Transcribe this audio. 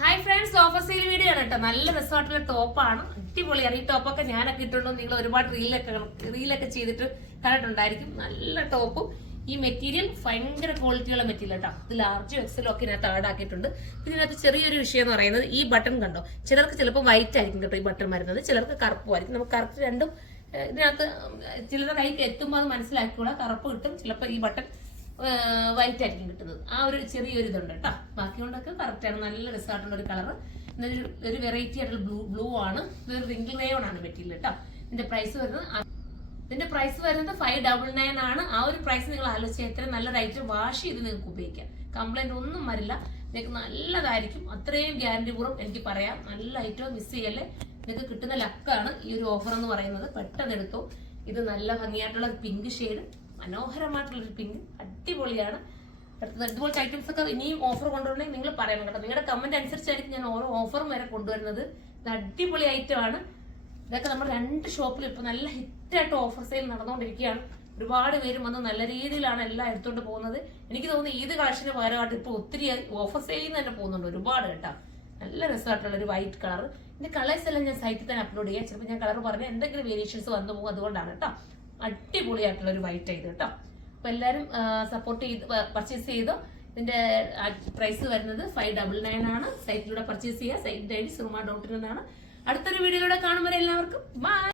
Hi friends, offer sale video ആണ് കേട്ടോ. നല്ല രസമായിട്ടുള്ള ടോപ്പാണ്, അടിപൊളിയാണ്. ഈ ടോപ്പൊക്കെ ഞാനൊക്കെ ഇട്ടുണ്ടോ നിങ്ങൾ ഒരുപാട് റീലൊക്കെ ചെയ്തിട്ട് കണ്ടിട്ടുണ്ടായിരിക്കും. നല്ല ടോപ്പും ഈ മെറ്റീരിയൽ ഭയങ്കര ക്വാളിറ്റിയുള്ള മെറ്റീരിയൽ കേട്ടോ. ഇത് ലാർജും എക്സലും ഒക്കെ ഇതിനകത്ത് ആഡ് ആക്കിയിട്ടുണ്ട്. ഇതിനകത്ത് ചെറിയൊരു വിഷയം എന്ന് പറയുന്നത് ഈ ബട്ടൺ കണ്ടോ, ചിലർക്ക് ചിലപ്പോൾ വൈറ്റ് ആയിരിക്കും കേട്ടോ ഈ ബട്ടൺ വരുന്നത്, ചിലർക്ക് കറുപ്പുമായിരിക്കും. നമുക്ക് കറക്റ്റ് രണ്ടും ഇതിനകത്ത് ചിലരുടെ കൈക്ക് എത്തുമ്പോൾ അത് മനസ്സിലാക്കിക്കൂടാ, കറുപ്പ് കിട്ടും, ചിലപ്പോൾ ഈ ബട്ടൺ വൈറ്റ് ആയിരിക്കും കിട്ടുന്നത്. ആ ഒരു ചെറിയൊരു ഇതുണ്ട് കേട്ടോ. ബാക്കിയുണ്ടൊക്കെ കറക്റ്റ് ആണ്. നല്ല രസമായിട്ടുള്ള ഒരു കളർ, ഒരു വെറൈറ്റി ആയിട്ടുള്ള ബ്ലൂ ആണ്. ഇതൊരു റിംഗിൾ റേയോൺ ആണ് മെറ്റീരിയൽ കേട്ടോ. ഇതിന്റെ പ്രൈസ് വരുന്നത് 599 ആണ്. ആ ഒരു പ്രൈസ് നിങ്ങൾ ആലോചിച്ചാൽ എത്ര നല്ലൊരു ഐറ്റം വാഷ് ചെയ്ത് നിങ്ങൾക്ക് ഉപയോഗിക്കാം. കംപ്ലൈന്റ് ഒന്നും വരില്ല, നിങ്ങൾക്ക് നല്ലതായിരിക്കും. അത്രയും ഗ്യാരണ്ടി പൂർവ്വം എനിക്ക് പറയാം. നല്ല ഐറ്റം മിസ് ചെയ്യല്ലേ, നിങ്ങൾക്ക് കിട്ടുന്ന ലക്കാണ് ഈ ഒരു ഓഫർ എന്ന് പറയുന്നത്. പെട്ടെന്ന് എടുത്തോ. ഇത് നല്ല ഭംഗിയായിട്ടുള്ള പിങ്ക് ഷെയ്ഡ്, മനോഹരമായിട്ടുള്ളൊരു പിങ്ക്, അടിപൊളിയാണ്. ഇതുപോലത്തെ ഐറ്റംസ് ഒക്കെ ഇനിയും ഓഫർ കൊണ്ടുവരണമെങ്കിൽ നിങ്ങൾ പറയണം കേട്ടോ. നിങ്ങളുടെ കമന്റ് അനുസരിച്ചായിരിക്കും ഞാൻ ഓരോ ഓഫറും വരെ കൊണ്ടുവരുന്നത്. ഇത് അടിപൊളി ഐറ്റമാണ്. ഇതൊക്കെ നമ്മുടെ 2 ഷോപ്പിലും ഇപ്പൊ നല്ല ഹിറ്റായിട്ട് ഓഫർ സെയിൽ നടന്നുകൊണ്ടിരിക്കുകയാണ്. ഒരുപാട് പേരും വന്ന് നല്ല രീതിയിലാണ് എല്ലാം എടുത്തോണ്ട് പോകുന്നത്. എനിക്ക് തോന്നുന്നു ഈദ് കളക്ഷന് പകരമായിട്ട് ഇപ്പൊ ഒത്തിരി ഓഫർ സെയിൽ തന്നെ പോകുന്നുണ്ട് ഒരുപാട് കേട്ടോ. നല്ല രസമായിട്ടുള്ള ഒരു വൈറ്റ് കളർ. ഇതിന്റെ കളേഴ്സ് എല്ലാം ഞാൻ സൈറ്റിൽ തന്നെ അപ്ലോഡ് ചെയ്യാം. ചിലപ്പോൾ ഞാൻ കളർ പറഞ്ഞ എന്തെങ്കിലും വേരിയേഷൻസ് വന്നു പോകും, അതുകൊണ്ടാണ് കേട്ടോ. അടിപൊളിയായിട്ടുള്ള ഒരു വൈറ്റ് ആയത് കേട്ടോ. അപ്പൊ എല്ലാരും സപ്പോർട്ട് ചെയ്ത് പർച്ചേസ് ചെയ്തോ. ഇതിന്റെ പ്രൈസ് വരുന്നത് 599 ആണ്. സൈറ്റിലൂടെ പർച്ചേസ് ചെയ്യുക. സൈറ്റ് ഐഡി surma.in എന്നാണ്. അടുത്തൊരു വീഡിയോയിലൂടെ കാണുമ്പോൾ എല്ലാവർക്കും ബൈ.